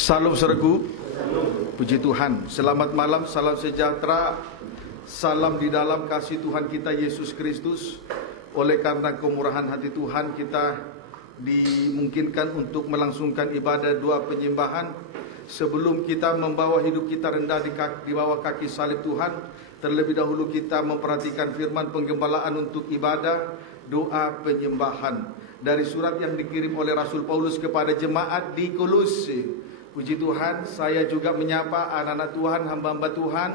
Salam sergu, puji Tuhan. Selamat malam, salam sejahtera, salam di dalam kasih Tuhan kita Yesus Kristus. Oleh karena kemurahan hati Tuhan, kita dimungkinkan untuk melangsungkan ibadah doa penyembahan. Sebelum kita membawa hidup kita rendah di bawah kaki salib Tuhan, terlebih dahulu kita memperhatikan firman penggembalaan untuk ibadah doa penyembahan dari surat yang dikirim oleh Rasul Paulus kepada jemaat di Kolose. Puji Tuhan, saya juga menyapa anak-anak Tuhan, hamba-hamba Tuhan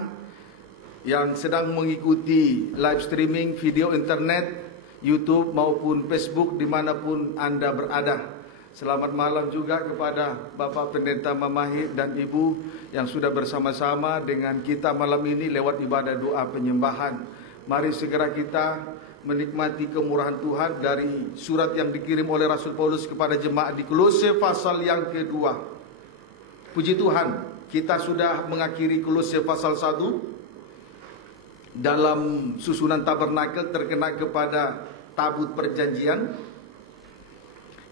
yang sedang mengikuti live streaming video internet, YouTube maupun Facebook dimanapun Anda berada. Selamat malam juga kepada Bapak Pendeta Mamahir dan Ibu yang sudah bersama-sama dengan kita malam ini lewat ibadah doa penyembahan. Mari segera kita menikmati kemurahan Tuhan dari surat yang dikirim oleh Rasul Paulus kepada jemaat di Kolose pasal yang kedua. Puji Tuhan, kita sudah mengakhiri Kolose pasal 1 dalam susunan tabernakel terkena kepada tabut perjanjian.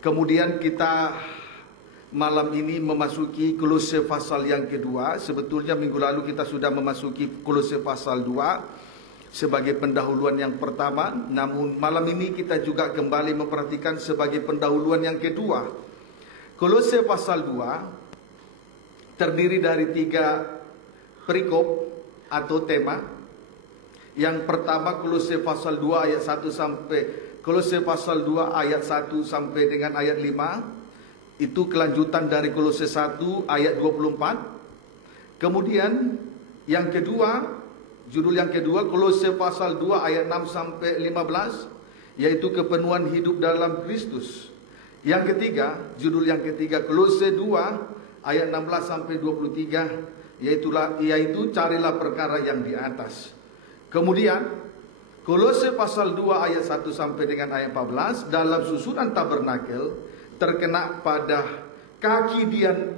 Kemudian kita malam ini memasuki Kolose pasal yang kedua. Sebetulnya minggu lalu kita sudah memasuki Kolose pasal 2 sebagai pendahuluan yang pertama. Namun malam ini kita juga kembali memperhatikan sebagai pendahuluan yang kedua. Kolose pasal 2 terdiri dari 3 perikop atau tema. Yang pertama Kolose pasal 2 ayat 1 sampai Kolose pasal 2 ayat 1 sampai dengan ayat 5. Itu kelanjutan dari Kolose 1 ayat 24. Kemudian yang kedua, judul yang kedua Kolose pasal 2 ayat 6 sampai 15, yaitu kepenuhan hidup dalam Kristus. Yang ketiga, judul yang ketiga Kolose 2 ayat 16 sampai 23, yaitu carilah perkara yang di atas. Kemudian Kolose pasal 2 ayat 1 sampai dengan ayat 14 dalam susunan tabernakel terkena pada kaki dian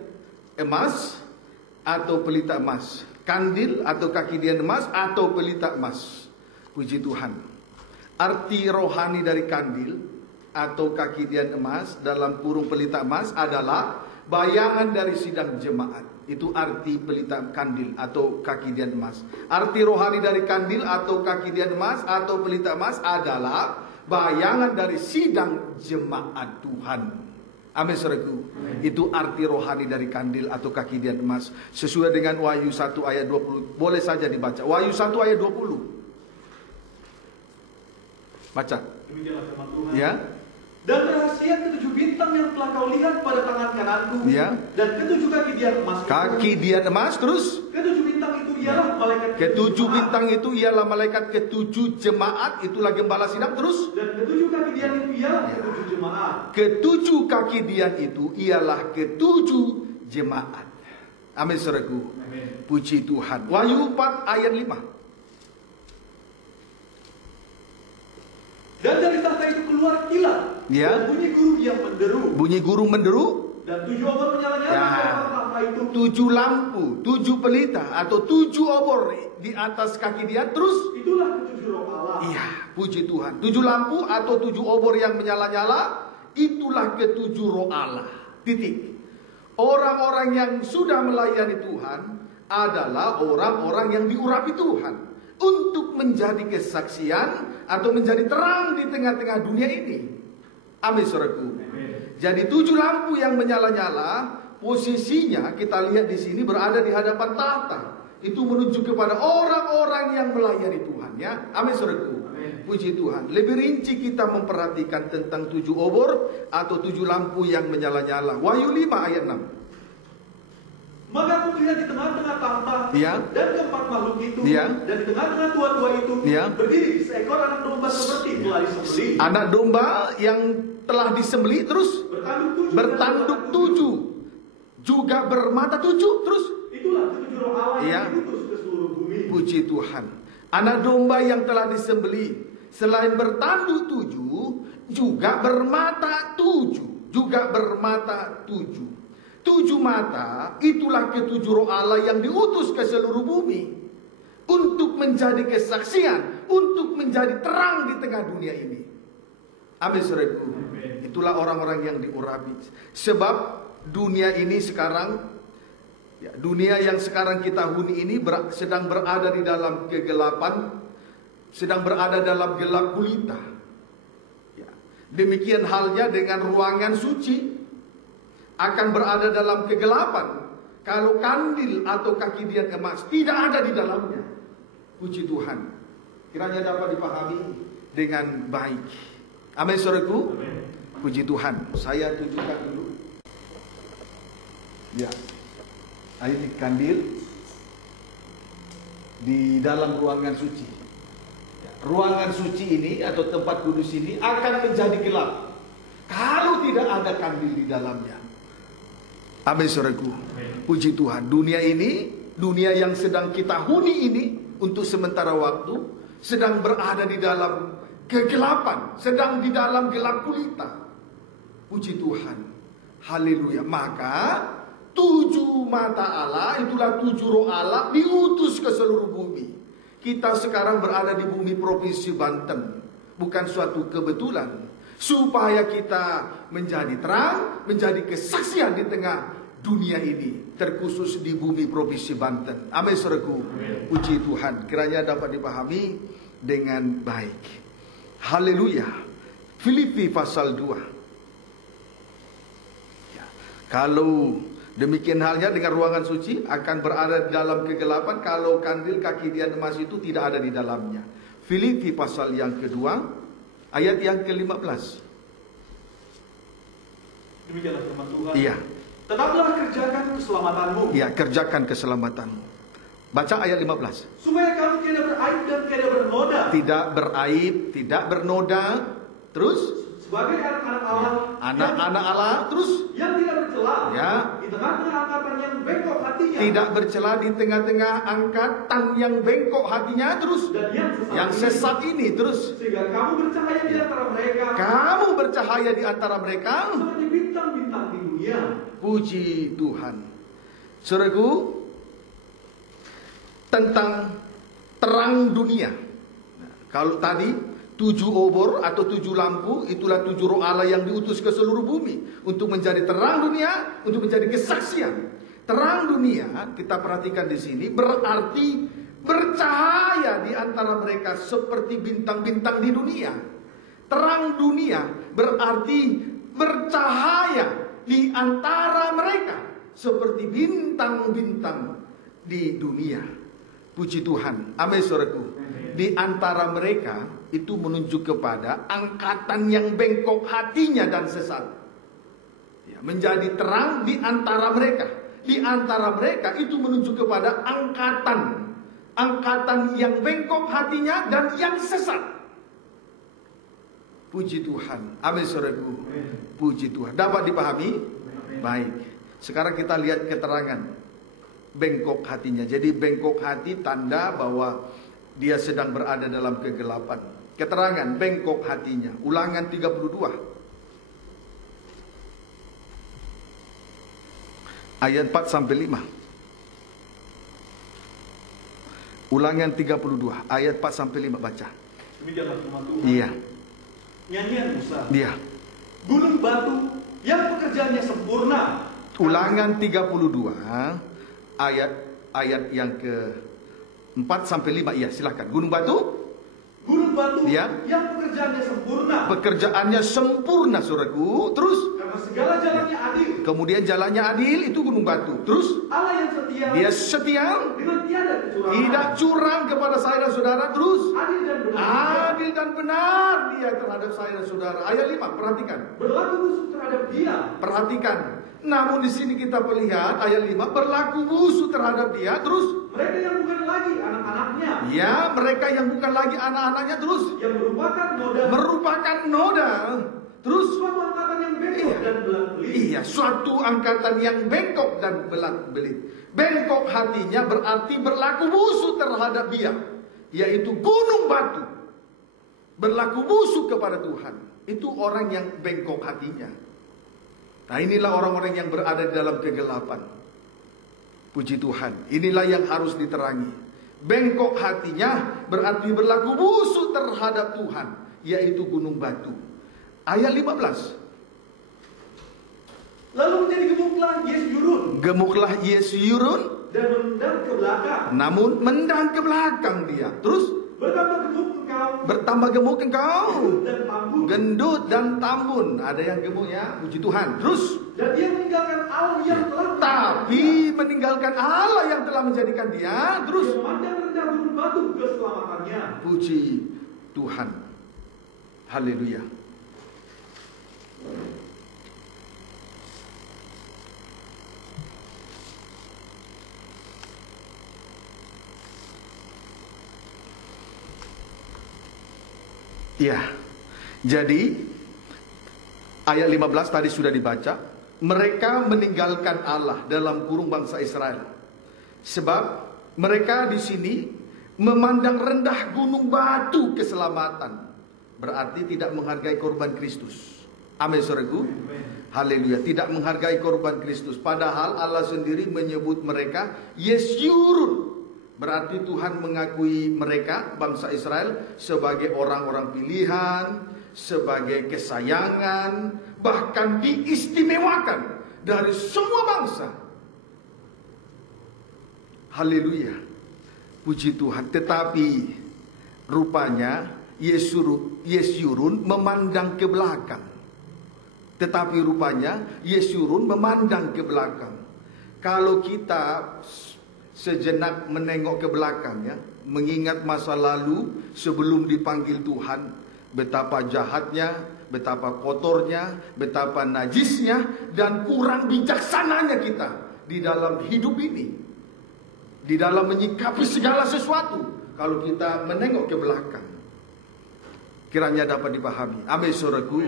emas atau pelita emas, kandil atau kaki dian emas atau pelita emas. Puji Tuhan. Arti rohani dari kandil atau kaki dian emas dalam kurung pelita emas adalah bayangan dari sidang jemaat. Itu arti pelita kandil atau kaki dian emas. Arti rohani dari kandil atau kaki dian emas atau pelita emas adalah bayangan dari sidang jemaat Tuhan. Amin saudaraku. Itu arti rohani dari kandil atau kaki dian emas. Sesuai dengan Wahyu 1 ayat 20. Boleh saja dibaca. Wahyu 1 ayat 20. Baca. Ya. Dan rahasia ketujuh bintang yang telah kau lihat pada tangan kananku, ya. Dan ketujuh kaki dian emas. Kaki dian emas terus. Ketujuh bintang itu ialah malaikat. Ketujuh bintang itu ialah malaikat ketujuh jemaat. Itulah gembala sidang terus. Dan ketujuh kaki dian itu ialah ketujuh jemaat. Ketujuh kaki dian itu ialah ketujuh jemaat. Amin saudaraku. Puji Tuhan. Wahyu 4 ayat 5. Dan dari tahta itu keluar kilat, ya. Dan bunyi guru yang menderu. Bunyi guru menderu. Dan 7 obor menyala-nyala di atas tahta itu. 7 lampu, 7 pelita atau 7 obor di atas kaki dia. Terus itulah ketujuh roh Allah. Iya, puji Tuhan. 7 lampu atau 7 obor yang menyala-nyala, itulah ketujuh roh Allah. Titik. Orang-orang yang sudah melayani Tuhan adalah orang-orang yang diurapi Tuhan untuk menjadi kesaksian atau menjadi terang di tengah-tengah dunia ini. Amin saudaraku. Jadi 7 lampu yang menyala-nyala, posisinya kita lihat di sini berada di hadapan tahta. Itu menunjuk kepada orang-orang yang melayani Tuhan, ya. Amin saudaraku. Puji Tuhan. Lebih rinci kita memperhatikan tentang 7 obor atau 7 lampu yang menyala-nyala. Wahyu 5 ayat 6. Maka aku melihat di tengah-tengah tahta, ya. Dan keempat makhluk itu, ya. Dan di tengah-tengah tua-tua itu, ya. Berdiri seekor anak domba seperti telah disembelih. Anak domba yang telah disembelih terus bertanduk 7, juga bermata 7. Terus itulah ketujuh roh Allah yang diutus ke seluruh bumi. Puji Tuhan. Anak domba yang telah disembelih selain bertanduk 7, juga bermata 7, juga bermata 7. 7 mata, itulah ketujuh roh Allah yang diutus ke seluruh bumi untuk menjadi kesaksian, untuk menjadi terang di tengah dunia ini. Amin saudaraku. Itulah orang-orang yang diurapi. Sebab dunia ini sekarang Ya, dunia yang sekarang kita huni ini sedang berada di dalam kegelapan, sedang berada dalam gelap gulita. Ya, demikian halnya dengan ruangan suci akan berada dalam kegelapan kalau kandil atau kaki dian emas tidak ada di dalamnya. Puji Tuhan, kiranya dapat dipahami dengan baik. Amin, saudaraku. Puji Tuhan. Saya tunjukkan dulu. Ya, ini kandil di dalam ruangan suci. Ya, ruangan suci ini atau tempat kudus ini akan menjadi gelap kalau tidak ada kandil di dalamnya. Amin, saudaraku. Puji Tuhan. Dunia ini, dunia yang sedang kita huni ini untuk sementara waktu sedang berada di dalam kegelapan, sedang di dalam gelap gulita. Puji Tuhan. Haleluya. Maka 7 mata Allah, itulah 7 roh Allah diutus ke seluruh bumi. Kita sekarang berada di bumi provinsi Banten. Bukan suatu kebetulan. Supaya kita menjadi terang, menjadi kesaksian di tengah dunia ini, terkhusus di bumi provinsi Banten. Amin, saudaraku. Puji Tuhan, kiranya dapat dipahami dengan baik. Haleluya. Filipi pasal 2. Ya, kalau demikian halnya dengan ruangan suci akan berada dalam kegelapan kalau kandil kaki dian emas itu tidak ada di dalamnya. Filipi pasal yang kedua, ayat yang ke-15. Demikianlah firman Tuhan. Iya. Tetaplah kerjakan keselamatanmu. Iya, kerjakan keselamatanmu. Baca ayat 15. Supaya kamu tidak beraib dan tidak bernoda. Tidak beraib, tidak bernoda. Terus? Sebagai anak-anak Allah. Anak-anak Allah. Terus? Yang tidak bercela. Ya. Di tengah-tengah angkatan yang bengkok hatinya. Tidak bercela di tengah-tengah angkatan yang bengkok hatinya. Terus? Dan yang sesat ini. Terus? Sehingga kamu bercahaya di antara mereka. Kamu bercahaya di antara mereka. Seperti bintang-bintang di dunia. Puji Tuhan. Saudaraku, tentang terang dunia. Nah, kalau tadi 7 obor atau 7 lampu, itulah 7 roh Allah yang diutus ke seluruh bumi untuk menjadi terang dunia, untuk menjadi kesaksian. Terang dunia, kita perhatikan di sini, berarti bercahaya di antara mereka seperti bintang-bintang di dunia. Terang dunia berarti bercahaya di antara mereka seperti bintang-bintang di dunia. Puji Tuhan. Amin, saudaraku. Di antara mereka itu menunjuk kepada angkatan yang bengkok hatinya dan sesat. Ya, menjadi terang di antara mereka. Di antara mereka itu menunjuk kepada angkatan yang bengkok hatinya dan yang sesat. Puji Tuhan. Amin, saudaraku. Puji Tuhan. Dapat dipahami? Baik. Sekarang kita lihat keterangan bengkok hatinya. Jadi bengkok hati tanda bahwa dia sedang berada dalam kegelapan. Keterangan bengkok hatinya. Ulangan 32. Ayat 4 sampai 5. Ulangan 32 ayat 4 sampai 5 baca. Demikianlah firman Tuhan. Iya. Nyanyian Musa. Iya. Gunung batu yang pekerjaannya sempurna. Ulangan 32 ayat yang ke 4 sampai 5. Iya, silakan. Gunung batu ya, yang pekerjaannya sempurna. Pekerjaannya sempurna, saudaraku. Terus? Karena segala jalannya adil. Kemudian jalannya adil, itu gunung batu. Terus? Allah yang setia. Dia setia. Dengan tiada kecurangan. Tidak curang kepada saya dan saudara. Terus? Adil dan benar. Adil dan benar dia terhadap saya dan saudara. Ayat 5, perhatikan. Berlaku busuk terhadap dia. Perhatikan. Namun di sini kita melihat ayat 5 berlaku busuk terhadap dia. Terus? Mereka yang bukan lagi anak-anaknya. Ya, mereka yang bukan lagi anak-anaknya. Terus? Yang merupakan noda. Terus? Suatu angkatan yang bengkok dan belat-belit. Iya, suatu angkatan yang bengkok dan belat-belit. Bengkok hatinya berarti berlaku busuk terhadap dia, yaitu gunung batu. Berlaku busuk kepada Tuhan. Itu orang yang bengkok hatinya. Nah, inilah orang-orang yang berada di dalam kegelapan. Puji Tuhan. Inilah yang harus diterangi. Bengkok hatinya berarti berlaku busuk terhadap Tuhan, yaitu gunung batu. Ayat 15. Lalu menjadi gemuklah Yesyurun Gemuklah Yesyurun, dan menendang ke belakang. namun mendang ke belakang dia. Terus bertambah gemuk engkau, gendut dan tambun. Ada yang gemuk ya, puji Tuhan. Terus dan dia meninggalkan Allah yang telah meninggalkan Allah yang telah menjadikan dia. Terus dia memandang rendah gunung batu keselamatannya. Puji Tuhan. Haleluya. Ya, jadi ayat 15 tadi sudah dibaca. Mereka meninggalkan Allah, dalam kurung bangsa Israel. Sebab mereka di sini memandang rendah gunung batu keselamatan. Berarti tidak menghargai korban Kristus. Amin, saudaraku. Haleluya. Tidak menghargai korban Kristus. Padahal Allah sendiri menyebut mereka Yesyurun. Berarti Tuhan mengakui mereka, bangsa Israel, sebagai orang-orang pilihan, sebagai kesayangan, bahkan diistimewakan dari semua bangsa. Haleluya. Puji Tuhan. Tetapi rupanya Yesyurun memandang ke belakang. Tetapi rupanya Yesyurun memandang ke belakang. Kalau kita sejenak menengok ke belakang ya, mengingat masa lalu sebelum dipanggil Tuhan, betapa jahatnya, betapa kotornya, betapa najisnya, dan kurang bijaksananya kita di dalam hidup ini, di dalam menyikapi segala sesuatu. Kalau kita menengok ke belakang, kiranya dapat dipahami. Amin, saudaraku.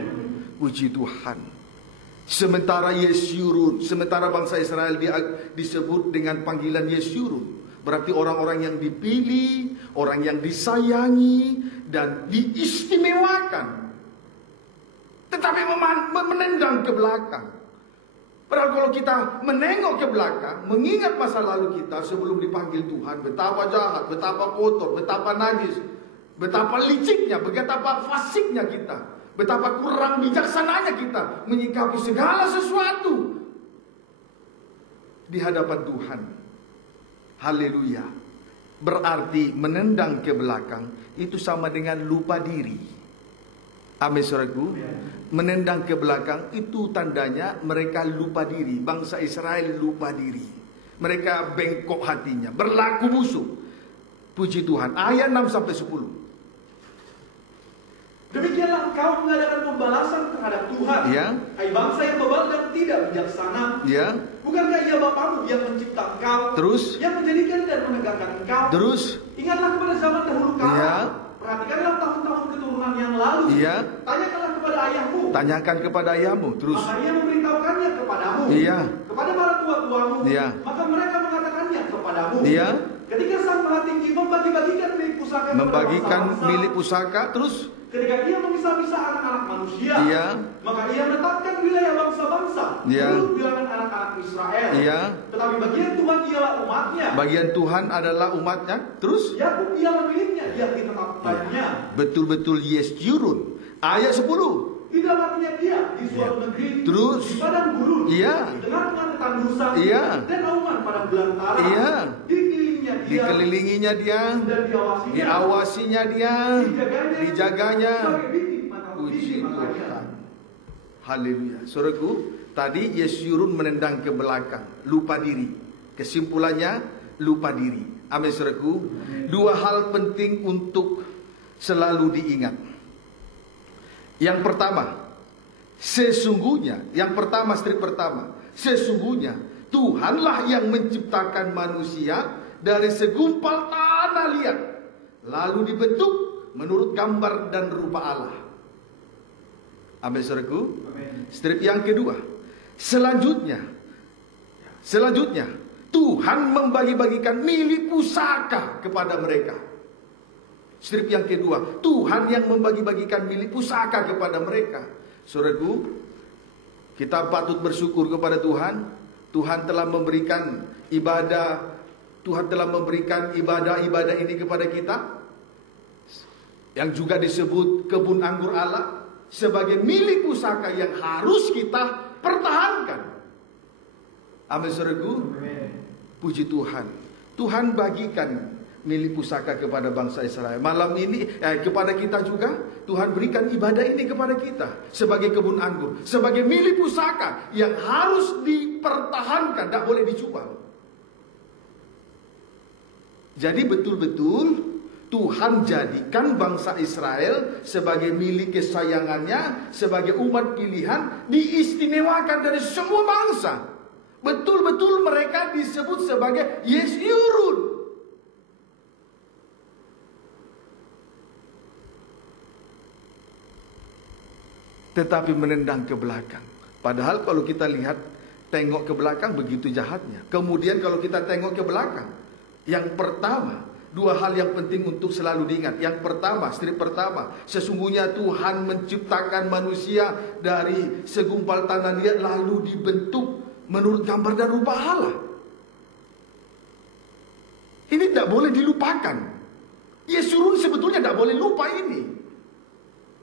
Puji Tuhan. Sementara Yesyurun, sementara bangsa Israel disebut dengan panggilan Yesyurun, berarti orang-orang yang dipilih, orang yang disayangi dan diistimewakan. Tetapi menendang ke belakang. Padahal kalau kita menengok ke belakang, mengingat masa lalu kita sebelum dipanggil Tuhan, betapa jahat, betapa kotor, betapa najis, betapa liciknya, betapa fasiknya kita, betapa kurang bijaksananya kita menyikapi segala sesuatu di hadapan Tuhan. Haleluya. Berarti menendang ke belakang itu sama dengan lupa diri. Amin, saudaraku. Menendang ke belakang itu tandanya mereka lupa diri. Bangsa Israel lupa diri. Mereka bengkok hatinya, berlaku busuk. Puji Tuhan. Ayat 6 sampai 10. Demikianlah engkau mengadakan pembalasan terhadap Tuhan, ya, hai bangsa yang bebal dan tidak bijaksana. Ya. Bukankah ia Bapamu yang mencipta engkau, terus, yang menjadikan dan menegakkan engkau? Terus, ingatlah kepada zaman dahulu kala. Ya. Perhatikanlah tahun-tahun keturunan yang lalu. Ya. Tanyakanlah kepada ayahmu. Tanyakan kepada ayahmu. Terus, maka ia memberitahukannya kepadamu. Iya. Kepada para tua-tuamu. Iya. Maka mereka mengatakannya kepadamu. Iya. Ketika sang maha tinggi membagi-bagikan milik pusaka, milik pusaka, terus ketika ia memisah-misah anak-anak manusia, Iya. maka ia menetapkan wilayah bangsa-bangsa, Iya. menurut bilangan anak-anak Israel. Iya. Tetapi bagian Tuhan ialah umatnya. Bagian Tuhan adalah umatnya. Terus, Yakub ialah miliknya, yang ditetapkannya. Betul-betul Yesyurun. Ayat 10. Tidak matinya dia di suatu negeri, Terus, di padang gurun, Iya. di tengah-tengah ketandusan, Iya. dan naungan padang belantara. Iya. Dikelilinginya dia, dan diawasinya dia, dijaganya. Puji Tuhan. Haleluya. Saudaraku, tadi Yesyurun menendang ke belakang, lupa diri. Kesimpulannya, lupa diri. Amin, saudaraku. Dua hal penting untuk selalu diingat. Yang pertama, sesungguhnya, sesungguhnya Tuhanlah yang menciptakan manusia dari segumpal tanah liat, lalu dibentuk menurut gambar dan rupa Allah. Amin, saudaraku. Strip yang kedua, selanjutnya Tuhan membagi-bagikan milik pusaka kepada mereka. Strip yang kedua, Tuhan yang membagi-bagikan milik pusaka kepada mereka. Saudaraku, kita patut bersyukur kepada Tuhan. Tuhan telah memberikan ibadah, ibadah ini kepada kita, yang juga disebut kebun anggur Allah, sebagai milik pusaka yang harus kita pertahankan. Amin saudaraku. Puji Tuhan. Tuhan bagikan milik pusaka kepada bangsa Israel. Malam ini kepada kita juga Tuhan berikan ibadah ini kepada kita sebagai kebun anggur, sebagai milik pusaka yang harus dipertahankan, tidak boleh dijual. Jadi betul-betul Tuhan jadikan bangsa Israel sebagai milik kesayangannya, sebagai umat pilihan, diistimewakan dari semua bangsa. Betul-betul mereka disebut sebagai Yesyurun. Tetapi menendang ke belakang. Padahal kalau kita lihat, tengok ke belakang begitu jahatnya. Kemudian kalau kita tengok ke belakang, yang pertama, dua hal yang penting untuk selalu diingat. Yang pertama, strip pertama, sesungguhnya Tuhan menciptakan manusia dari segumpal tanah liat lalu dibentuk menurut gambar dan rupa Allah. Ini tidak boleh dilupakan. Yesurun sebetulnya tidak boleh lupa ini.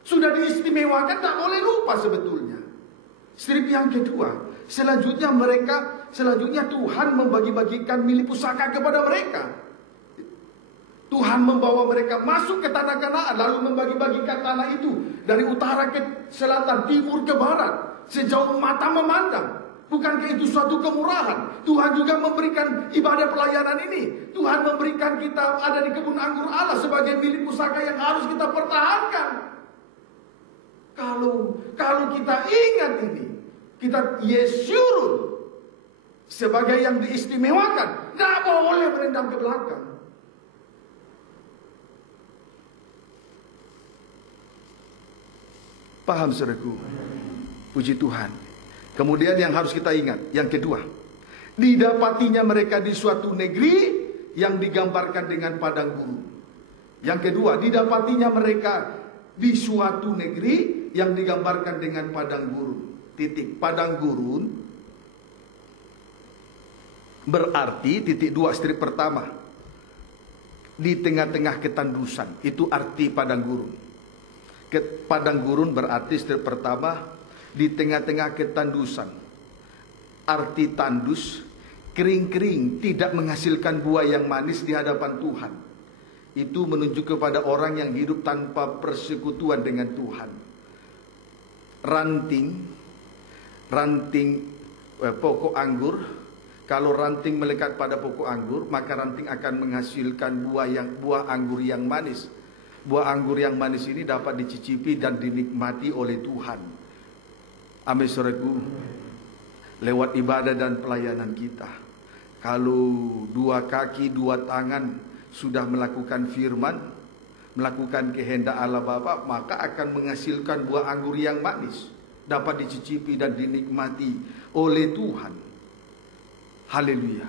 Sudah diistimewakan, tak boleh lupa sebetulnya. Strip yang kedua, selanjutnya Tuhan membagi-bagikan milik pusaka kepada mereka. Tuhan membawa mereka masuk ke tanah Kanaan, lalu membagi-bagikan tanah itu dari utara ke selatan, timur ke barat, sejauh mata memandang. Bukankah itu suatu kemurahan? Tuhan juga memberikan ibadah pelayanan ini. Tuhan memberikan kita ada di kebun anggur Allah sebagai milik pusaka yang harus kita pertahankan. Kalau kita ingat ini, kita Yesyurun sebagai yang diistimewakan, tidak boleh menendang ke belakang. Paham saudaraku? Puji Tuhan. Kemudian yang harus kita ingat, yang kedua, didapatinya mereka di suatu negeri yang digambarkan dengan padang gurun. Yang kedua, didapatinya mereka di suatu negeri yang digambarkan dengan padang gurun. Titik. Padang gurun berarti titik dua strip pertama, di tengah-tengah ketandusan. Itu arti padang gurun. Padang gurun berarti strip pertama, di tengah-tengah ketandusan. Arti tandus, kering-kering, tidak menghasilkan buah yang manis di hadapan Tuhan. Itu menunjuk kepada orang yang hidup tanpa persekutuan dengan Tuhan. Ranting pokok anggur, kalau ranting melekat pada pokok anggur, maka ranting akan menghasilkan buah anggur yang manis. Buah anggur yang manis ini dapat dicicipi dan dinikmati oleh Tuhan. Amin saudaraku. Lewat ibadah dan pelayanan kita, kalau dua kaki dua tangan sudah melakukan firman, melakukan kehendak Allah Bapa, maka akan menghasilkan buah anggur yang manis, dapat dicicipi dan dinikmati oleh Tuhan. Haleluya.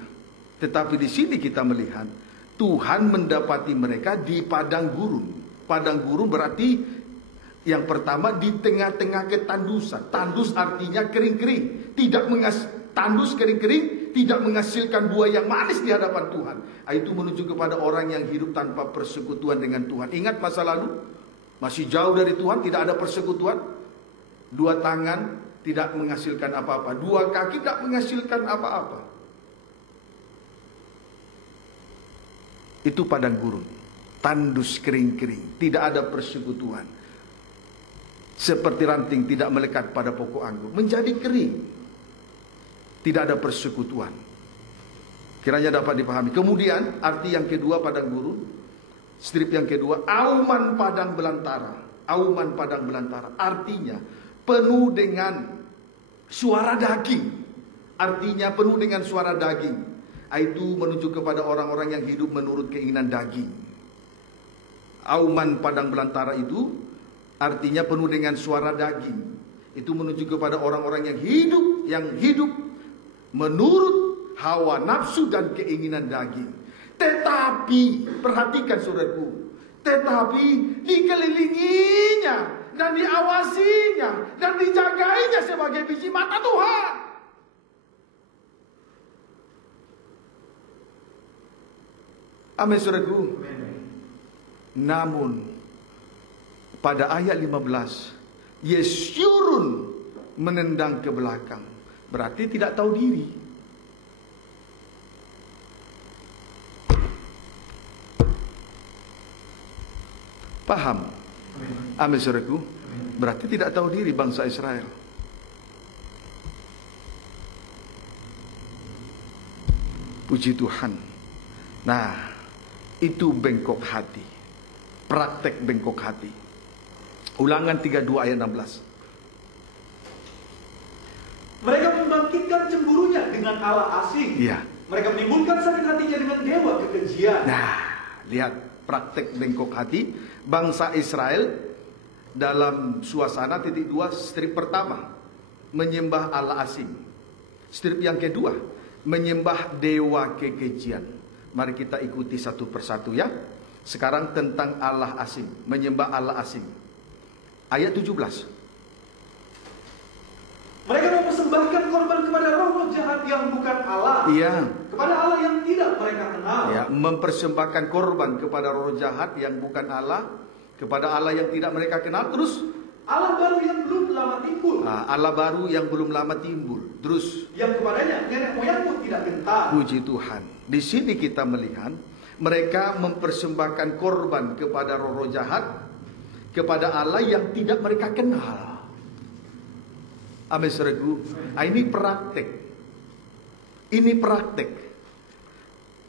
Tetapi di sini kita melihat Tuhan mendapati mereka di padang gurun. Padang gurun berarti yang pertama di tengah-tengah ketandusan. Tandus artinya kering-kering, tandus kering-kering, tidak menghasilkan buah yang manis di hadapan Tuhan. Itu menunjuk kepada orang yang hidup tanpa persekutuan dengan Tuhan. Ingat masa lalu, masih jauh dari Tuhan, tidak ada persekutuan. Dua tangan tidak menghasilkan apa-apa, dua kaki tidak menghasilkan apa-apa. Itu padang gurun, tandus kering-kering, tidak ada persekutuan. Seperti ranting tidak melekat pada pokok anggur, menjadi kering, tidak ada persekutuan. Kiranya dapat dipahami. Kemudian arti yang kedua padang gurun, strip yang kedua, auman padang belantara. Auman padang belantara artinya penuh dengan suara daging. Artinya penuh dengan suara daging. Itu menunjuk kepada orang-orang yang hidup menurut keinginan daging. Auman padang belantara itu artinya penuh dengan suara daging. Itu menunjuk kepada orang-orang yang hidup menurut hawa nafsu dan keinginan daging. Tetapi perhatikan saudaraku, tetapi dikelilinginya dan diawasinya dan dijagainya sebagai biji mata Tuhan. Amin saudaraku. Namun pada ayat 15, Yesyurun menendang ke belakang. Berarti tidak tahu diri. Paham? Amin saudaraku. Berarti tidak tahu diri bangsa Israel. Puji Tuhan. Nah, itu bengkok hati. Praktek bengkok hati. Ulangan 32 ayat 16. Mereka membangkitkan cemburunya dengan Allah asing. Iya. Mereka menimbulkan sakit hatinya dengan dewa kekejian. Nah, lihat praktek bengkok hati bangsa Israel dalam suasana titik 2 strip pertama menyembah Allah asing. Strip yang kedua menyembah dewa kekejian. Mari kita ikuti satu persatu ya. Sekarang tentang Allah asing, menyembah Allah asing. Ayat 17. Mereka mempersembahkan korban kepada roh-roh jahat yang bukan Allah. Iya. Kepada Allah yang tidak mereka kenal. Ya, mempersembahkan korban kepada roh jahat yang bukan Allah, kepada Allah yang tidak mereka kenal. Terus Allah baru yang belum lama timbul. Allah baru yang belum lama timbul. Terus yang kepadanya nenek moyangmu tidak gentar. Puji Tuhan. Di sini kita melihat mereka mempersembahkan korban kepada roh-roh jahat, kepada Allah yang tidak mereka kenal. Amin saudaraku. Ini praktek. Ini praktek.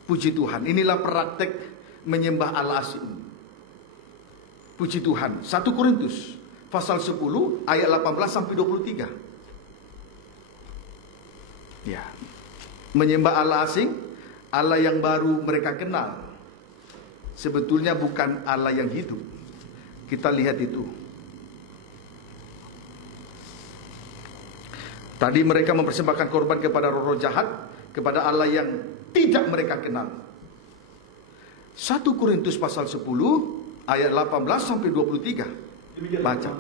Puji Tuhan. Inilah praktek menyembah Allah asing. Puji Tuhan. 1 Korintus pasal 10 ayat 18 sampai 23. Ya. Menyembah Allah asing, Allah yang baru mereka kenal. Sebetulnya bukan Allah yang hidup. Kita lihat itu. Tadi mereka mempersembahkan korban kepada roh-roh jahat, kepada Allah yang tidak mereka kenal. 1 Korintus pasal 10 ayat 18 sampai 23. Baca.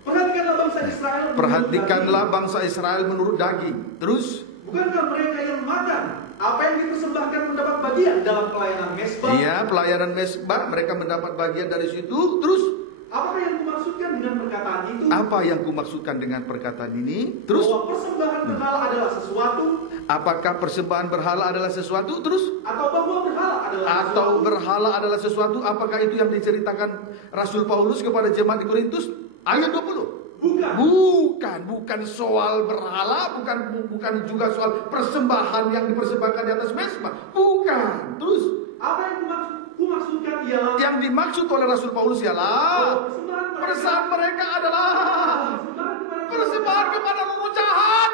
Perhatikanlah bangsa Israel. Perhatikanlah bangsa Israel menurut daging. Terus, bukankah mereka yang makan apa yang dipersembahkan mendapat bagian dalam pelayanan mesbah? Iya, pelayanan mesbah mereka mendapat bagian dari situ. Terus, apa yang kumaksudkan dengan perkataan itu? Apa yang kumaksudkan dengan perkataan ini? Terus, bahwa persembahan berhala adalah sesuatu. Apakah persembahan berhala adalah sesuatu? Terus, atau bahwa berhala adalah atau sesuatu? berhala adalah sesuatu? Apakah itu yang diceritakan Rasul Paulus kepada jemaat di Korintus? Ayat 20. Bukan soal berhala, bukan juga soal persembahan yang dipersembahkan di atas mesbah. Bukan. Terus, apa yang kumaksudkan ialah, yang dimaksud oleh Rasul Paulus ialah persembahan mereka adalah persembahan kepada roh jahat,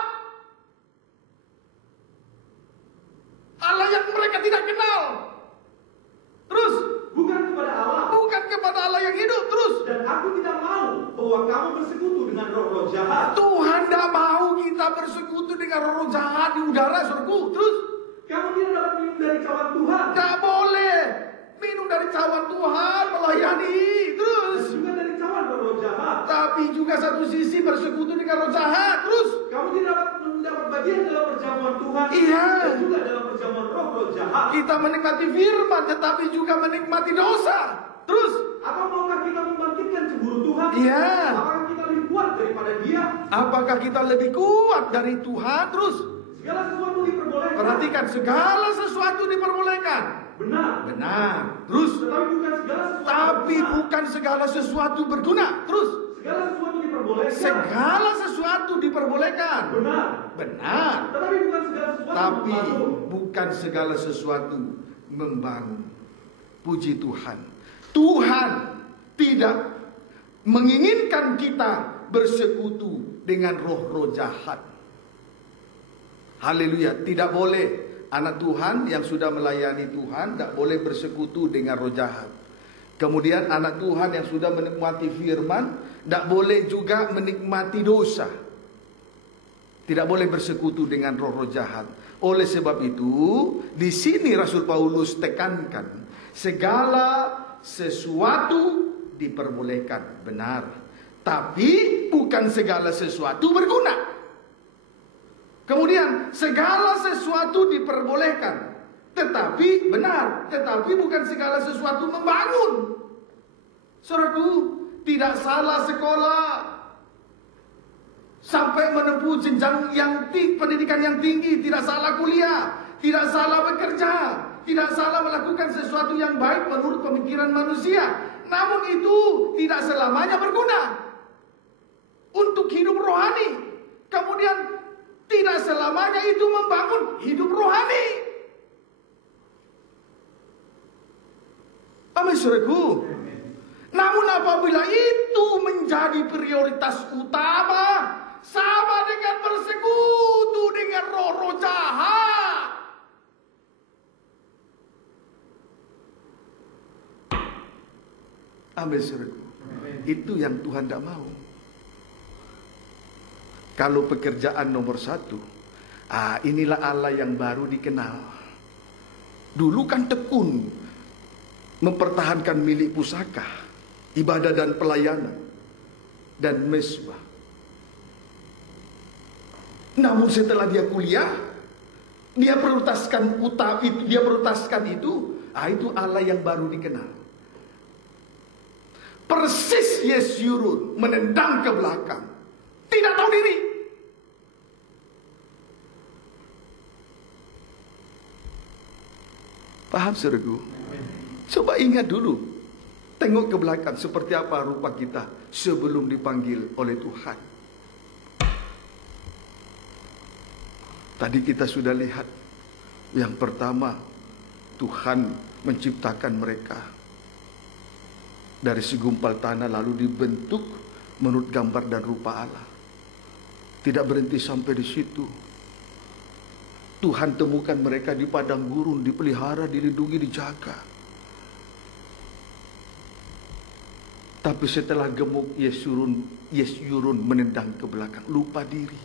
Allah yang mereka tidak kenal. Terus, bukan kepada Allah, bukan kepada Allah yang hidup. Terus, dan aku tidak mau bahwa kamu bersekutu dengan roh-roh jahat. Tuhan tidak mau kita bersekutu dengan roh jahat di udara, saudaraku. Terus, kamu tidak dapat minum dari cawan Tuhan. Tidak boleh minum dari cawan Tuhan, melayani. Terus, dan juga dari cawan roh jahat. Tapi juga satu sisi bersekutu dengan roh jahat. Terus, kamu tidak dapat mendapat bagian dalam perjamuan Tuhan. Iya. Dan juga dalam perjamuan roh jahat. Kita menikmati firman, tetapi juga menikmati dosa. Terus, apa maukah kita membangkitkan cemburu Tuhan? Iya. Apakah kita lebih kuat daripada Dia? Apakah kita lebih kuat dari Tuhan? Terus, segala sesuatu diperbolehkan. Perhatikan, segala sesuatu diperbolehkan. Benar. Terus, tapi bukan segala sesuatu berguna. Terus, segala sesuatu diperbolehkan. Segala sesuatu diperbolehkan. Benar. Tapi bukan segala sesuatu membangun. Puji Tuhan. Tuhan tidak menginginkan kita bersekutu dengan roh-roh jahat. Haleluya. Tidak boleh anak Tuhan yang sudah melayani Tuhan tidak boleh bersekutu dengan roh jahat. Kemudian anak Tuhan yang sudah menikmati firman tidak boleh juga menikmati dosa. Tidak boleh bersekutu dengan roh-roh jahat. Oleh sebab itu, di sini Rasul Paulus tekankan segala sesuatu diperbolehkan, benar. Tapi bukan segala sesuatu berguna. Kemudian segala sesuatu diperbolehkan, tetapi benar, tetapi bukan segala sesuatu membangun. Saudaraku, tidak salah sekolah sampai menempuh jenjang yang tinggi, pendidikan yang tinggi, tidak salah kuliah, tidak salah bekerja, tidak salah melakukan sesuatu yang baik menurut pemikiran manusia. namun itu tidak selamanya berguna untuk hidup rohani. Kemudian tidak selamanya itu membangun hidup rohani. Amin, saudaraku. Namun apabila itu menjadi prioritas utama, sama dengan bersekutu dengan roh-roh jahat. Amin, saudaraku. Itu yang Tuhan tidak mau. Kalau pekerjaan nomor satu, inilah Allah yang baru dikenal. Dulu kan tekun mempertahankan milik pusaka, ibadah dan pelayanan, dan mesbah. Namun setelah dia kuliah, dia prioritaskan itu, itu Allah yang baru dikenal. Persis Yesyurun menendang ke belakang, tidak tahu diri. Paham, saudaraku? Coba ingat dulu, tengok ke belakang seperti apa rupa kita sebelum dipanggil oleh Tuhan. Tadi kita sudah lihat, yang pertama Tuhan menciptakan mereka dari segumpal tanah, lalu dibentuk menurut gambar dan rupa Allah. Tidak berhenti sampai di situ. Tuhan temukan mereka di padang gurun, dipelihara, dilindungi, dijaga. Tapi setelah gemuk, Yesyurun menendang ke belakang, lupa diri.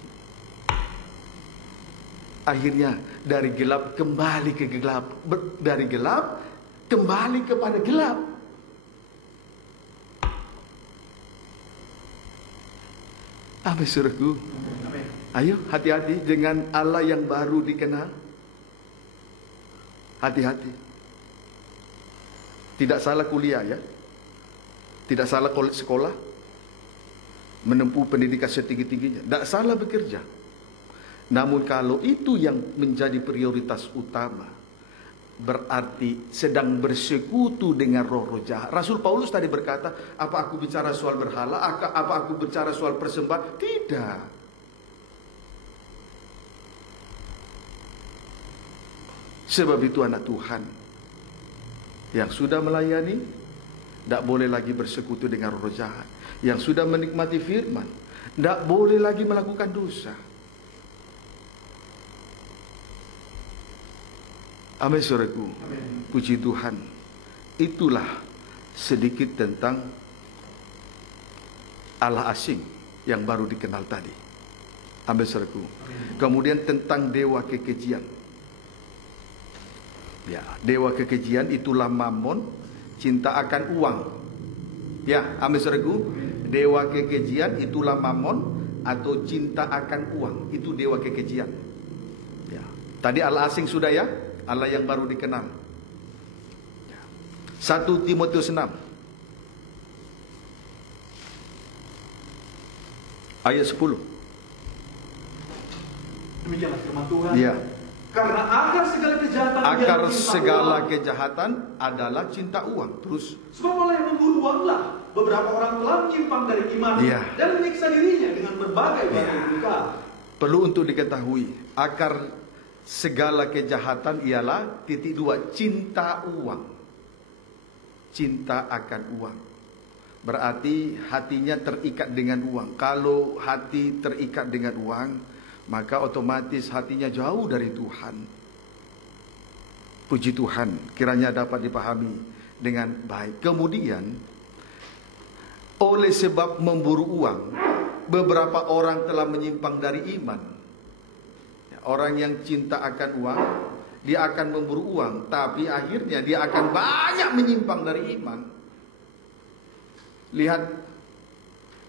Akhirnya dari gelap kembali ke gelap, dari gelap kembali kepada gelap. Amin, saudaraku. Ayo hati-hati dengan Allah yang baru dikenal. Hati-hati. Tidak salah kuliah ya. Tidak salah sekolah, menempuh pendidikan setinggi-tingginya. Tidak salah bekerja. Namun kalau itu yang menjadi prioritas utama, berarti sedang bersekutu dengan roh-roh jahat. Rasul Paulus tadi berkata, apa aku bicara soal berhala? Apa aku bicara soal persembahan? Tidak. Sebab itu anak Tuhan yang sudah melayani tidak boleh lagi bersekutu dengan roh jahat. Yang sudah menikmati firman tidak boleh lagi melakukan dosa. Amin, saudaraku. Puji Tuhan. Itulah sedikit tentang Allah asing yang baru dikenal tadi. Amin, saudaraku. Kemudian tentang dewa kekejian. Ya, dewa kekejian itulah Mammon, cinta akan uang. Ya, amin, saudaraku. Dewa kekejian itulah Mammon atau cinta akan uang. Itu dewa kekejian. Ya. Tadi Allah asing sudah ya. Allah yang baru dikenal. 1 Timotius 6 ayat 10. Demikianlah firman Tuhan. Ya. Karena akar segala kejahatan adalah cinta uang. Terus. Sebab oleh memburu uanglah beberapa orang telah menyimpang dari iman dan menyiksa dirinya dengan berbagai duka. Perlu untuk diketahui, akar segala kejahatan ialah cinta uang. Cinta akan uang. Berarti hatinya terikat dengan uang. Kalau hati terikat dengan uang, maka otomatis hatinya jauh dari Tuhan. Puji Tuhan, kiranya dapat dipahami dengan baik. Kemudian, oleh sebab memburu uang, beberapa orang telah menyimpang dari iman. Orang yang cinta akan uang, dia akan memburu uang, tapi akhirnya dia akan banyak menyimpang dari iman. Lihat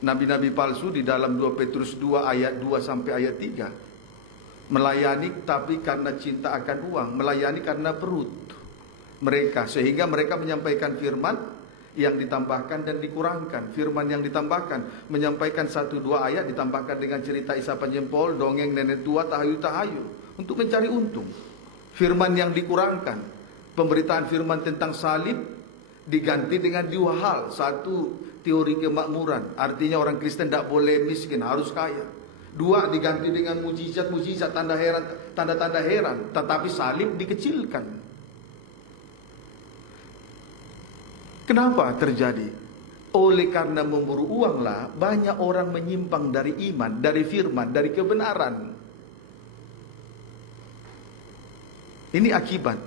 nabi-nabi palsu di dalam 2 Petrus 2 ayat 2 sampai ayat 3. Melayani tapi karena cinta akan uang, melayani karena perut mereka, sehingga mereka menyampaikan firman yang ditambahkan dan dikurangkan. Firman yang ditambahkan, menyampaikan 1-2 ayat ditambahkan dengan cerita Isa Penjempol, dongeng nenek tua, tahayu-tahayu untuk mencari untung. Firman yang dikurangkan, pemberitaan firman tentang salib diganti dengan dua hal. Satu, teori kemakmuran, artinya orang Kristen tidak boleh miskin, harus kaya. Dua, diganti dengan mujizat-mujizat, tanda-tanda heran, tetapi salib dikecilkan. Kenapa terjadi? Oleh karena memburu uanglah banyak orang menyimpang dari iman, dari firman, dari kebenaran. Ini akibat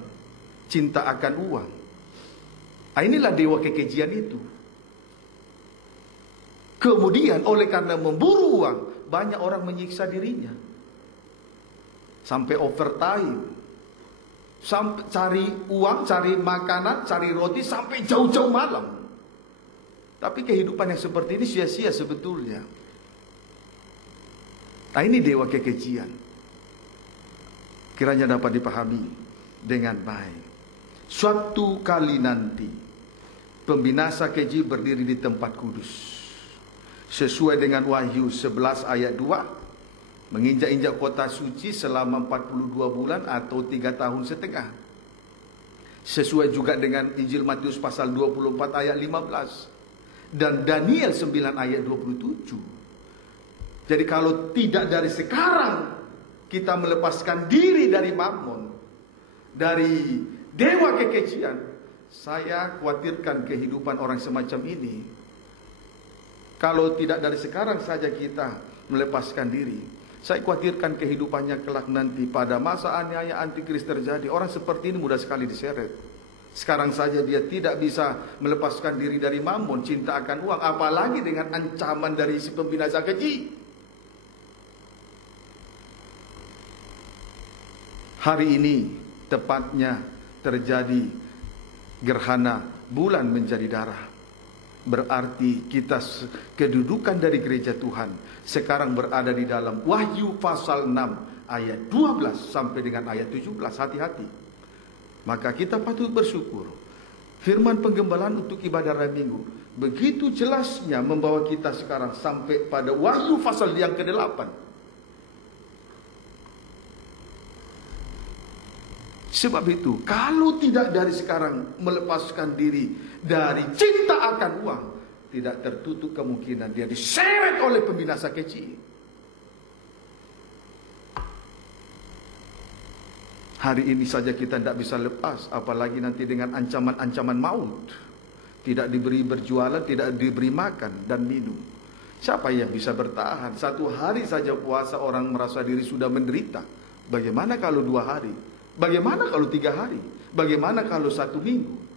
cinta akan uang. Inilah dewa kekejian itu. Kemudian oleh karena memburu uang, banyak orang menyiksa dirinya. Sampai overtime. Sampai cari uang, cari makanan, cari roti sampai jauh-jauh malam. Tapi kehidupan yang seperti ini sia-sia sebetulnya. Nah, ini dewa kekejian. Kiranya dapat dipahami dengan baik. Suatu kali nanti pembinasa keji berdiri di tempat kudus. Sesuai dengan Wahyu 11 ayat 2, menginjak-injak kota suci selama 42 bulan atau 3 tahun setengah. Sesuai juga dengan Injil Matius pasal 24 ayat 15 dan Daniel 9 ayat 27. Jadi kalau tidak dari sekarang kita melepaskan diri dari mammon, dari dewa kekejian, saya khawatirkan kehidupan orang semacam ini. Kalau tidak dari sekarang saja kita melepaskan diri, saya khawatirkan kehidupannya kelak nanti pada masa aniaya antikris terjadi. Orang seperti ini mudah sekali diseret. Sekarang saja dia tidak bisa melepaskan diri dari mammon, cinta akan uang, apalagi dengan ancaman dari si pembinasa keji. Hari ini tepatnya terjadi gerhana bulan menjadi darah. Berarti kita kedudukan dari gereja Tuhan sekarang berada di dalam Wahyu pasal 6 ayat 12 sampai dengan ayat 17. Hati-hati. Maka kita patut bersyukur. Firman penggembalaan untuk ibadah hari Minggu begitu jelasnya membawa kita sekarang sampai pada Wahyu pasal yang ke-8. Sebab itu, kalau tidak dari sekarang melepaskan diri dari cinta akan uang, tidak tertutup kemungkinan dia diseret oleh pembinasa keji. Hari ini saja kita tidak bisa lepas, apalagi nanti dengan ancaman-ancaman maut. Tidak diberi berjualan, tidak diberi makan dan minum. Siapa yang bisa bertahan? 1 hari saja puasa orang merasa diri sudah menderita. Bagaimana kalau 2 hari? Bagaimana kalau 3 hari? Bagaimana kalau 1 minggu?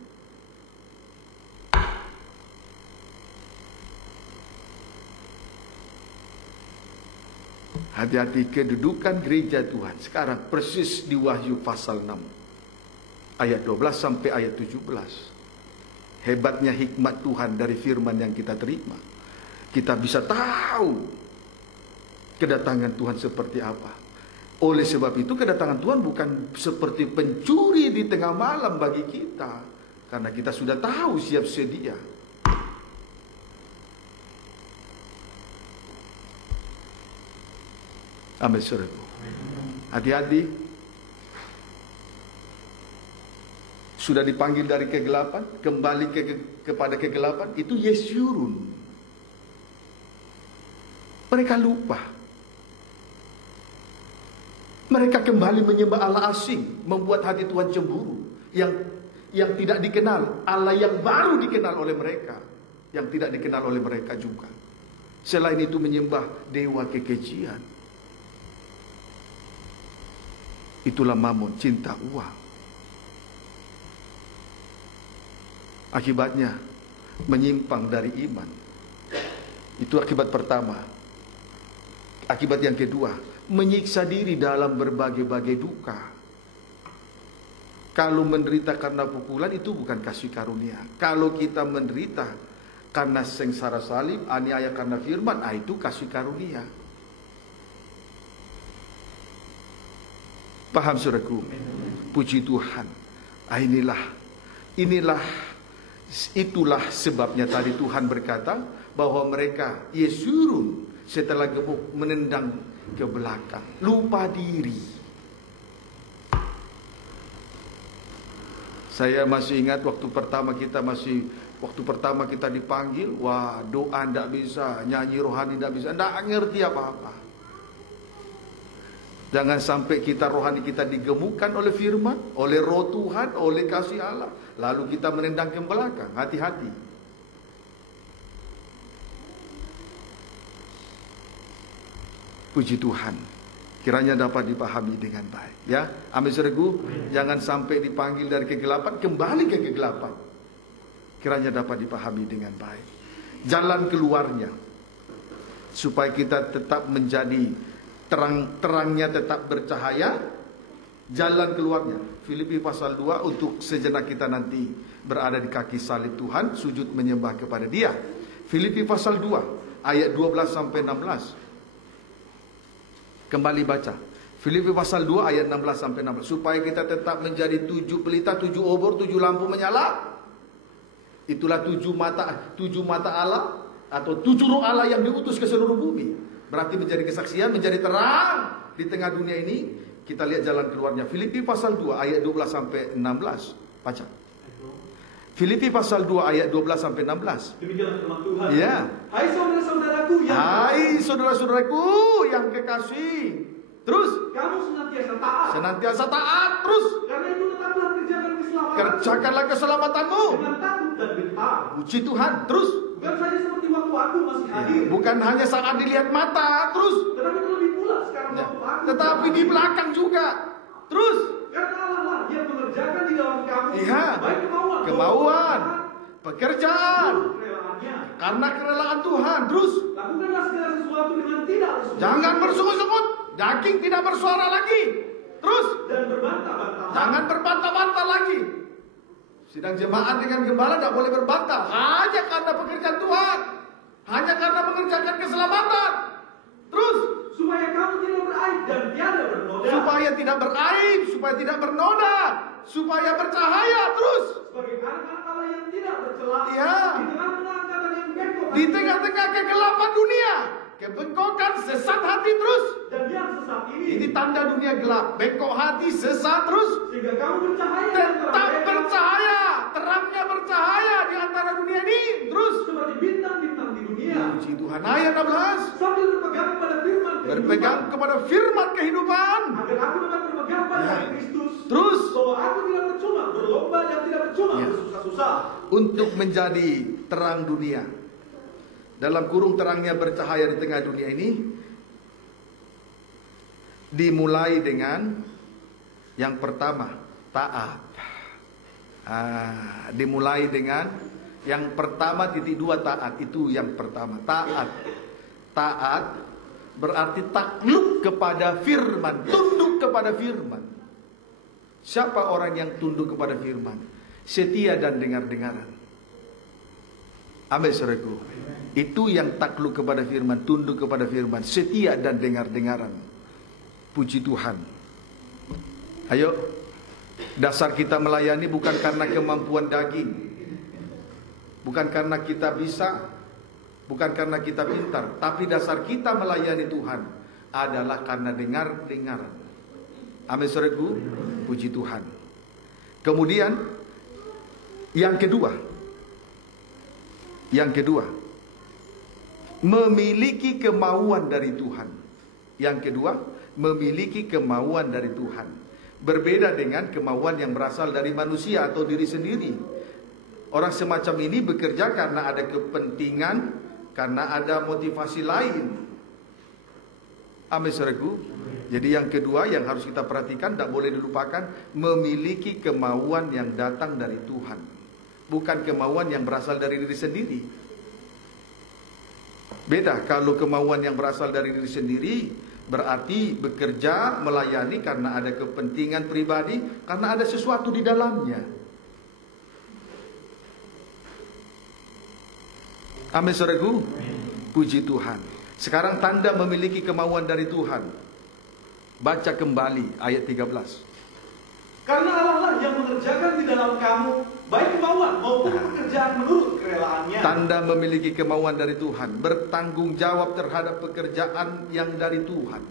Hati-hati, kedudukan gereja Tuhan sekarang persis di Wahyu pasal 6 ayat 12 sampai ayat 17. Hebatnya hikmat Tuhan dari firman yang kita terima. Kita bisa tahu kedatangan Tuhan seperti apa. Oleh sebab itu kedatangan Tuhan bukan seperti pencuri di tengah malam bagi kita, karena kita sudah tahu siap sedia. Amin, saudaraku. Hati-hati. Sudah dipanggil dari kegelapan, kembali kepada kegelapan, itu Yesyurun. Mereka lupa. Mereka kembali menyembah Allah asing, membuat hati Tuhan cemburu. Yang tidak dikenal, Allah yang baru dikenal oleh mereka, yang tidak dikenal oleh mereka juga. Selain itu menyembah dewa kekejian. Itulah mammon, cinta uang. Akibatnya menyimpang dari iman. Itu akibat pertama. Akibat yang kedua, menyiksa diri dalam berbagai-bagai duka. Kalau menderita karena pukulan itu bukan kasih karunia. Kalau kita menderita karena sengsara salib, aniaya karena firman, itu kasih karunia. Paham, saudaraku? Puji Tuhan. Itulah sebabnya tadi Tuhan berkata bahwa mereka Yesurun setelah gemuk menendang ke belakang, lupa diri. Saya masih ingat waktu pertama kita dipanggil, wah, doa tidak bisa, nyanyi rohani tidak bisa, tidak ngerti apa-apa. Jangan sampai rohani kita digemukkan oleh firman, oleh roh Tuhan, oleh kasih Allah, lalu kita menendang ke belakang. Hati-hati. Puji Tuhan, kiranya dapat dipahami dengan baik, ya. Amin, saudaraku. Jangan sampai dipanggil dari kegelapan kembali ke kegelapan. Kiranya dapat dipahami dengan baik. Jalan keluarnya, supaya kita tetap menjadi terangnya tetap bercahaya. Jalan keluarnya, Filipi pasal 2, untuk sejenak kita nanti berada di kaki salib Tuhan, sujud menyembah kepada Dia. Filipi pasal 2 ayat 12 sampai 16. Kembali baca Filipi pasal 2 ayat 16 sampai 16, supaya kita tetap menjadi 7 pelita, 7 obor, 7 lampu menyala. Itulah 7 mata Allah, atau 7 roh Allah yang diutus ke seluruh bumi. Berarti menjadi kesaksian, menjadi terang di tengah dunia ini. Kita lihat jalan keluarnya. Filipi pasal 2 ayat 12 sampai 16. Baca. Filipi pasal 2 ayat 12 sampai 16. Demikianlah firman Tuhan. Ya. Hai saudara-saudaraku yang saudara-saudaraku yang kekasih. Terus, kamu senantiasa taat. Senantiasa taat. Terus, karena itu tetaplah kerjakan keselamatan. Kerjakanlah keselamatanmu dengan takut dan gentar. Puji Tuhan. Terus, bukan saja seperti waktu aku masih hadir. Bukan hanya saat dilihat mata. Terus, tetapi terlebih pula sekarang waktu aku. Tetapi di belakang juga. Terus, karena Allah lah yang mengerjakan di dalam kamu, baik kemauan, pekerjaan, kerelaannya. Karena kerelaan Tuhan. Terus, lakukanlah segala sesuatu dengan tidak bersungut. Jangan bersungut-sungut. Daging tidak bersuara lagi. Terus, dan berbantah-bantah. Jangan berbantah-bantah lagi. Sidang jemaat dengan gembala tidak boleh berbantah. Hanya karena pekerjaan Tuhan. Hanya karena mengerjakan keselamatan. Terus, supaya kamu tidak beraib dan tiada bernoda. Supaya tidak beraib, supaya tidak bernoda, supaya bercahaya. Terus, sebagai anak-anak Allah yang tidak bercela. Ya. Di tengah-tengah angkatan yang bengkok. Di tengah-tengah kegelapan dunia, kebengkokan, sesat hati. Terus, dan yang sesat ini tanda dunia gelap. Bengkok hati, sesat. Terus, sehingga kamu bercahaya. Tetap bercahaya. Terangnya bercahaya di antara dunia ini. Terus, seperti bintang-bintang di dunia. Puji Tuhan. Ayat 16. Sambil berpegang kepada firman kehidupan. Berpegang kepada firman kehidupan. Agar aku dapat berpegang pada Kristus. Terus, bahwa aku tidak percuma berlomba dan tidak percuma bersusah-susah. Untuk menjadi terang dunia. Dalam kurung terangnya bercahaya di tengah dunia ini. Dimulai dengan yang pertama, taat. Dimulai dengan yang pertama, titik 2, taat. Itu yang pertama, taat. Taat berarti takluk kepada firman, tunduk kepada firman. Siapa orang yang tunduk kepada firman? Setia dan dengar-dengaran. Amin, saudaraku. Itu yang takluk kepada firman, tunduk kepada firman, setia dan dengar-dengaran. Puji Tuhan. Ayo, dasar kita melayani bukan karena kemampuan daging, bukan karena kita bisa, bukan karena kita pintar, tapi dasar kita melayani Tuhan adalah karena dengar-dengaran. Amin, saudaraku. Puji Tuhan. Kemudian yang kedua, memiliki kemauan dari Tuhan. Yang kedua, memiliki kemauan dari Tuhan. Berbeda dengan kemauan yang berasal dari manusia atau diri sendiri. Orang semacam ini bekerja karena ada kepentingan, karena ada motivasi lain. Amin, saudaraku. Jadi yang kedua yang harus kita perhatikan, tidak boleh dilupakan, memiliki kemauan yang datang dari Tuhan, bukan kemauan yang berasal dari diri sendiri. Beda. Kalau kemauan yang berasal dari diri sendiri berarti bekerja, melayani karena ada kepentingan pribadi, karena ada sesuatu di dalamnya. Amin, saudaraku. Puji Tuhan. Sekarang tanda memiliki kemauan dari Tuhan. Baca kembali ayat 13. Karena Allah lah yang mengerjakan di dalam kamu baik kemauan maupun pekerjaan menurut kerelaannya. Tanda memiliki kemauan dari Tuhan, bertanggung jawab terhadap pekerjaan yang dari Tuhan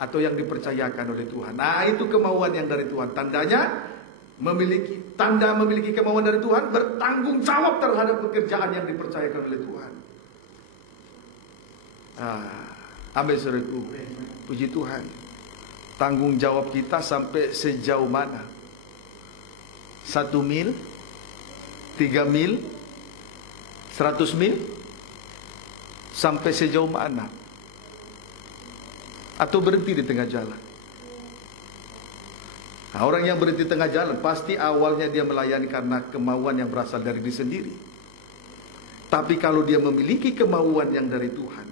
atau yang dipercayakan oleh Tuhan. Nah, itu kemauan yang dari Tuhan. Tandanya memiliki tanda memiliki kemauan dari Tuhan, bertanggung jawab terhadap pekerjaan yang dipercayakan oleh Tuhan. Amin saudaraku. Puji Tuhan. Tanggung jawab kita sampai sejauh mana? 1 mil, 3 mil, 100 mil, sampai sejauh mana? Atau berhenti di tengah jalan? Nah, orang yang berhenti di tengah jalan pasti awalnya dia melayani karena kemauan yang berasal dari diri sendiri. Tapi kalau dia memiliki kemauan yang dari Tuhan,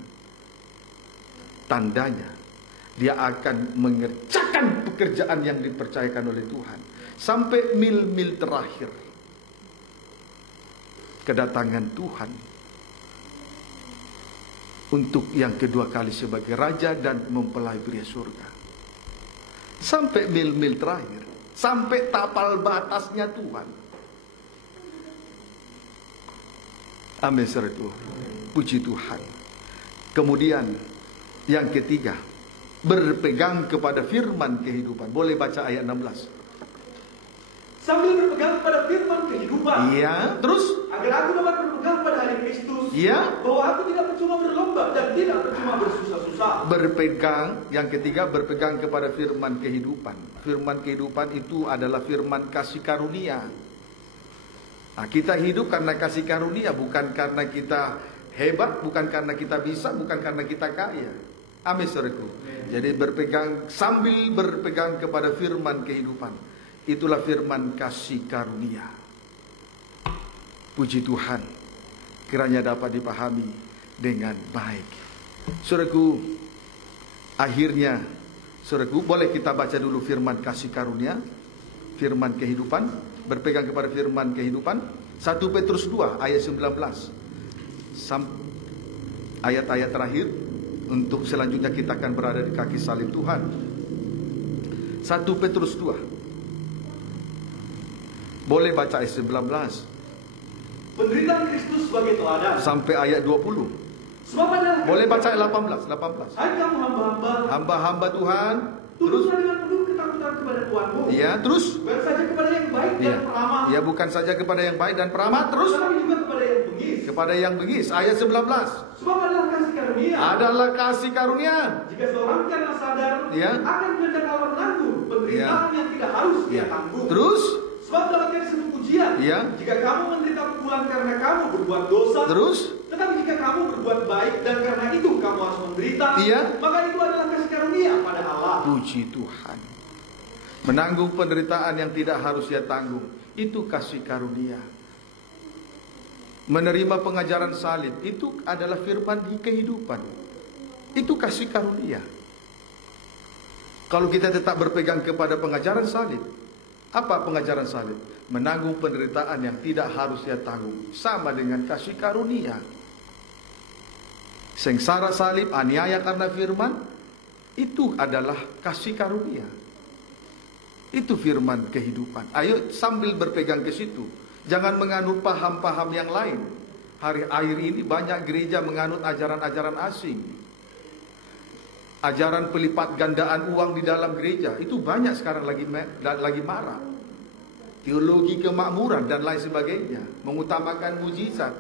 tandanya dia akan mengerjakan pekerjaan yang dipercayakan oleh Tuhan sampai mil-mil terakhir kedatangan Tuhan untuk yang kedua kali sebagai raja dan mempelai pria surga. Sampai mil-mil terakhir, sampai tapal batasnya Tuhan. Amin saudaraku. Puji Tuhan. Kemudian yang ketiga, berpegang kepada firman kehidupan. Boleh baca ayat 16. Sambil berpegang pada firman kehidupan. Iya, terus agar aku dapat berpegang pada hari Kristus. Iya. Bahwa aku tidak percuma berlomba dan tidak percuma bersusah-susah. Berpegang, yang ketiga berpegang kepada firman kehidupan. Firman kehidupan itu adalah firman kasih karunia. Nah, kita hidup karena kasih karunia, bukan karena kita hebat, bukan karena kita bisa, bukan karena kita kaya. Amin saudaraku. Jadi berpegang, sambil berpegang kepada firman kehidupan. Itulah firman kasih karunia. Puji Tuhan, kiranya dapat dipahami dengan baik. Saudaraku, akhirnya, saudaraku, boleh kita baca dulu firman kasih karunia, firman kehidupan, berpegang kepada firman kehidupan. 1 Petrus 2 ayat 19. Ayat-ayat terakhir, untuk selanjutnya kita akan berada di kaki salib Tuhan. 1 Petrus 2. Boleh baca ayat 19 penderitaan Kristus sebagai teladan sampai ayat 20. Sebab adalah boleh baca ayat 18. Hai kamu hamba-hamba Tuhan, tunduklah dengan penuh ketakutan kepada Tuhanmu. Iya, terus bukan saja kepada yang baik dan peramah. Ya, bukan saja kepada yang baik dan peramah, terus tetapi juga kepada yang bengis. Kepada yang bengis. Ayat 19. Sebab adalah kasih karunia. Adalah kasih karunia. Jika seorang karena sadar akan menjadi Allah menanggung penderitaan yang tidak harus dia tanggung. Terus sebab dapatkan satu pujian. Jika kamu menderita pukulan karena kamu berbuat dosa. Terus tetapi jika kamu berbuat baik dan karena itu kamu harus menderita, maka itu adalah kasih karunia pada Allah. Puji Tuhan. Menanggung penderitaan yang tidak harus dia tanggung, itu kasih karunia. Menerima pengajaran salib, itu adalah firman di kehidupan. Itu kasih karunia. Kalau kita tetap berpegang kepada pengajaran salib, apa pengajaran salib? Menanggung penderitaan yang tidak harus dia tanggung, sama dengan kasih karunia. Sengsara salib, aniaya karena firman, itu adalah kasih karunia. Itu firman kehidupan. Ayo sambil berpegang ke situ. Jangan menganut paham-paham yang lain. Hari-hari ini banyak gereja menganut ajaran-ajaran asing. Ajaran pelipat gandaan uang di dalam gereja. Itu banyak sekarang lagi marah. Teologi kemakmuran dan lain sebagainya. Mengutamakan mujizat.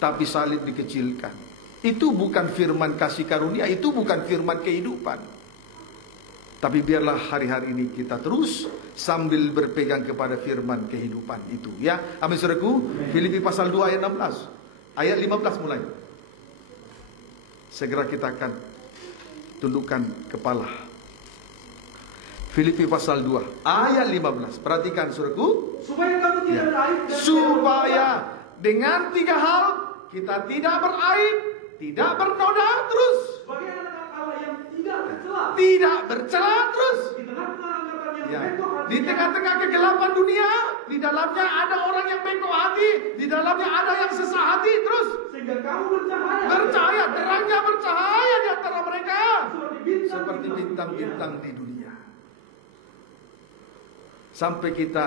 Tapi salib dikecilkan. Itu bukan firman kasih karunia. Itu bukan firman kehidupan. Tapi biarlah hari-hari ini kita terus sambil berpegang kepada firman kehidupan itu. Ya, amin saudaraku. Filipi pasal 2 ayat 16. Ayat 15 mulai. Segera kita akan tundukkan kepala. Filipi pasal 2 ayat 15. Perhatikan saudaraku. Supaya kamu tidak beraib. Supaya dengan 3 hal kita tidak beraib, tidak bernoda, terus sebagai anak Allah yang tidak bercela. Tidak bercela, terus di tengah-tengah angkatan yang bengkok hatinya. Di tengah-tengah kegelapan dunia, di dalamnya ada orang yang bengkok hati, di dalamnya ada yang sesak hati, terus sehingga kamu bercahaya. Bercahaya, terangnya bercahaya di antara mereka. Seperti bintang-bintang di dunia. Sampai kita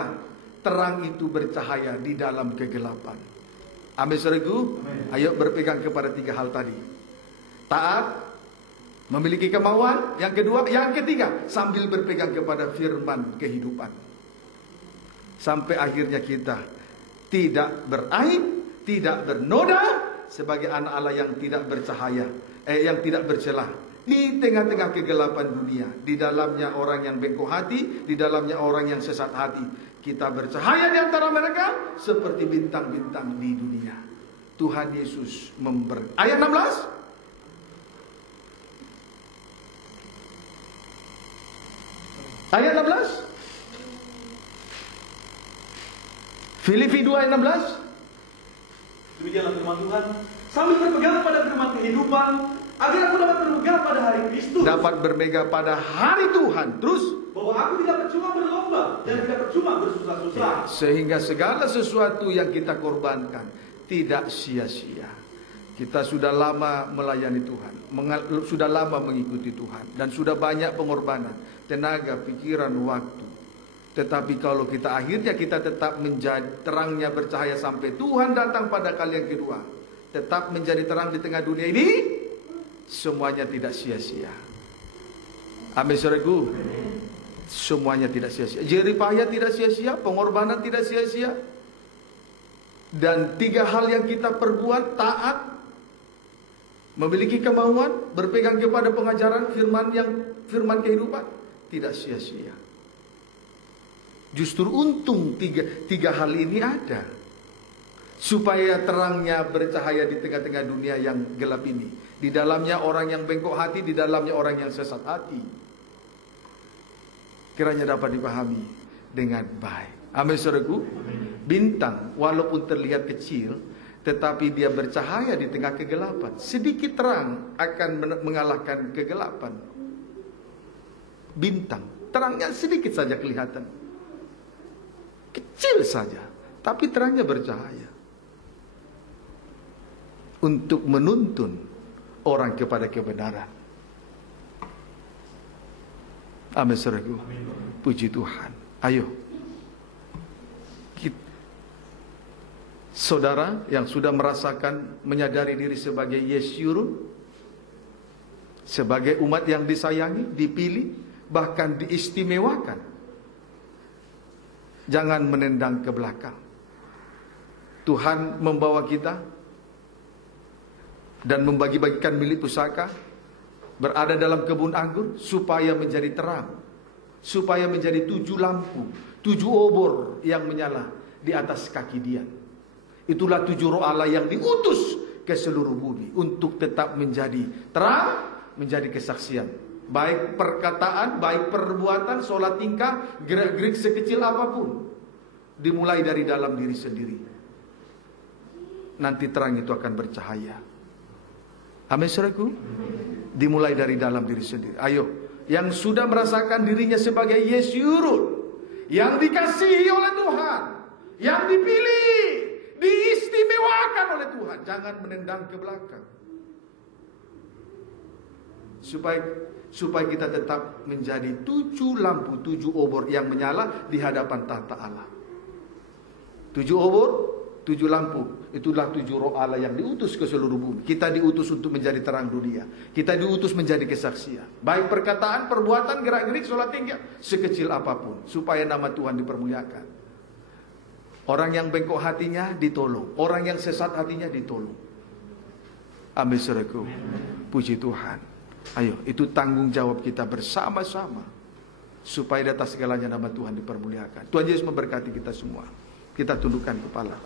terang itu bercahaya di dalam kegelapan. Amin saudaraku. Ayo berpegang kepada 3 hal tadi. Taat, memiliki kemauan, yang kedua, yang ketiga, sambil berpegang kepada firman kehidupan. sampai akhirnya kita tidak beraib, tidak bernoda, sebagai anak Allah yang tidak bercahaya, yang tidak bercelah di tengah-tengah kegelapan dunia. Di dalamnya orang yang bengkok hati, di dalamnya orang yang sesat hati. Kita bercahaya di antara mereka seperti bintang-bintang di dunia. Tuhan Yesus ayat 16. Ayat 16. Filipi 2 ayat 16. Demikianlah firman Tuhan, sambil berpegang pada firman kehidupan, agar aku dapat berpegang pada hari Kristus. Dapat berpegang pada hari Tuhan. Terus, bahwa aku tidak percuma berlomba dan tidak percuma bersusah-susah. Sehingga segala sesuatu yang kita korbankan tidak sia-sia. Kita sudah lama melayani Tuhan, sudah lama mengikuti Tuhan, dan sudah banyak pengorbanan, tenaga, pikiran, waktu. Tetapi kalau kita akhirnya kita tetap menjadi terangnya bercahaya sampai Tuhan datang pada kali yang kedua, tetap menjadi terang di tengah dunia ini, semuanya tidak sia-sia. Amin, saudaraku. Semuanya tidak sia-sia. Jerih payah tidak sia-sia, pengorbanan tidak sia-sia. Dan 3 hal yang kita perbuat: taat, memiliki kemauan, berpegang kepada pengajaran firman kehidupan, tidak sia-sia. Justru untung tiga hal ini ada, supaya terangnya bercahaya di tengah-tengah dunia yang gelap ini. Di dalamnya orang yang bengkok hati, di dalamnya orang yang sesat hati. Kiranya dapat dipahami dengan baik. Amin, saudaraku. Bintang walaupun terlihat kecil, tetapi dia bercahaya di tengah kegelapan. Sedikit terang akan mengalahkan kegelapan. Bintang, terangnya sedikit saja kelihatan, kecil saja, tapi terangnya bercahaya untuk menuntun orang kepada kebenaran. Amin, saudaraku. Puji Tuhan. Ayo, saudara yang sudah merasakan, menyadari diri sebagai Yesyurun, sebagai umat yang disayangi, dipilih, bahkan diistimewakan, jangan menendang ke belakang. Tuhan membawa kita dan membagi-bagikan milik pusaka, berada dalam kebun anggur, supaya menjadi terang, supaya menjadi 7 lampu, 7 obor yang menyala di atas kaki Dia. Itulah 7 roh Allah yang diutus ke seluruh bumi untuk tetap menjadi terang, menjadi kesaksian. Baik perkataan, baik perbuatan, solat tingkah, gerak-gerik sekecil apapun, dimulai dari dalam diri sendiri. Nanti terang itu akan bercahaya. Amin, saudaraku. Dimulai dari dalam diri sendiri. Ayo, yang sudah merasakan dirinya sebagai Yesyurun, yang dikasihi oleh Tuhan, yang dipilih, diistimewakan oleh Tuhan, jangan menendang ke belakang. Supaya kita tetap menjadi 7 lampu, 7 obor yang menyala di hadapan tahta Allah. 7 obor, 7 lampu. Itulah 7 roh Allah yang diutus ke seluruh bumi. Kita diutus untuk menjadi terang dunia. Kita diutus menjadi kesaksian. Baik perkataan, perbuatan, gerak-gerik, sholat tingkah, sekecil apapun, supaya nama Tuhan dipermuliakan. Orang yang bengkok hatinya ditolong, orang yang sesat hatinya ditolong. Amin, saudaraku. Puji Tuhan. Ayo, itu tanggung jawab kita bersama-sama, supaya di atas segalanya nama Tuhan dipermuliakan. Tuhan Yesus memberkati kita semua. Kita tundukkan kepala.